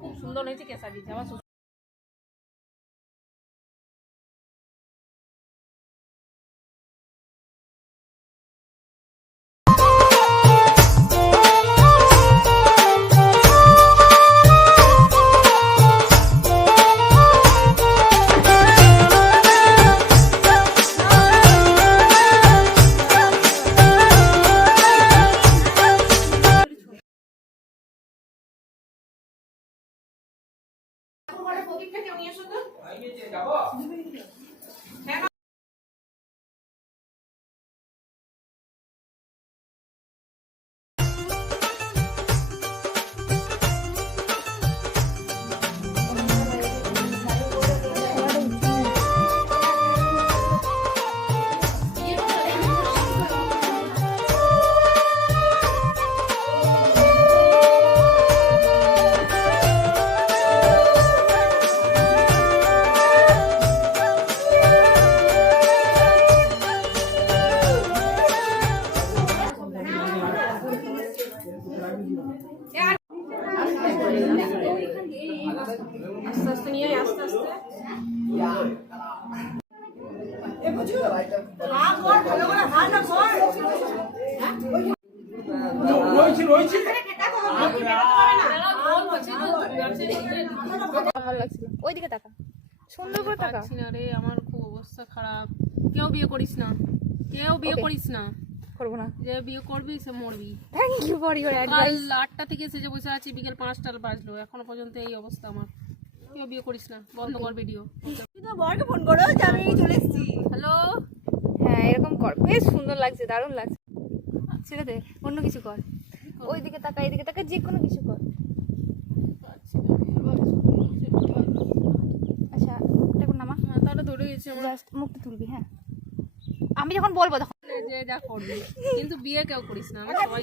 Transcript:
খুব সুন্দর হয়েছে কেসা দিয়েছে আমার আস্তে আস্তে নিয়ে আস্তে আস্তে ওইদিকে তাকা, সুন্দর করে তাকা। রে আমার খুব অবস্থা খারাপ। কেউ বিয়ে করিস না, কেউ বিয়ে করিস না। করবো না, যে বিয়ে করবি সে মরবি। Thank you for your advice. 8টা থেকে এসে যে বসে আছি, বিকেল 5টা বাজলো, এখনো পর্যন্ত এই অবস্থা আমার। কেউ বিয়ে করিস না, বন্ধ কর ভিডিও। তুমি তো বরকে ফোন করো যে আমি চলে এসেছি। হ্যালো, হ্যাঁ এরকম কর, বেশ সুন্দর লাগছে, দারুণ লাগছে। ছেড়ে দে, অন্য কিছু কর। ওইদিকে তাকা, এইদিকে তাকা, যে কোনো কিছু কর। আচ্ছা দেখুন নামা, তাহলে ধরে গেছে আমার। জাস্ট মুখটা তুলবি। হ্যাঁ আমি যখন বলবো তখন যে যা করবি, কিন্তু বিয়ে কেউ করিস না, আমি সবাই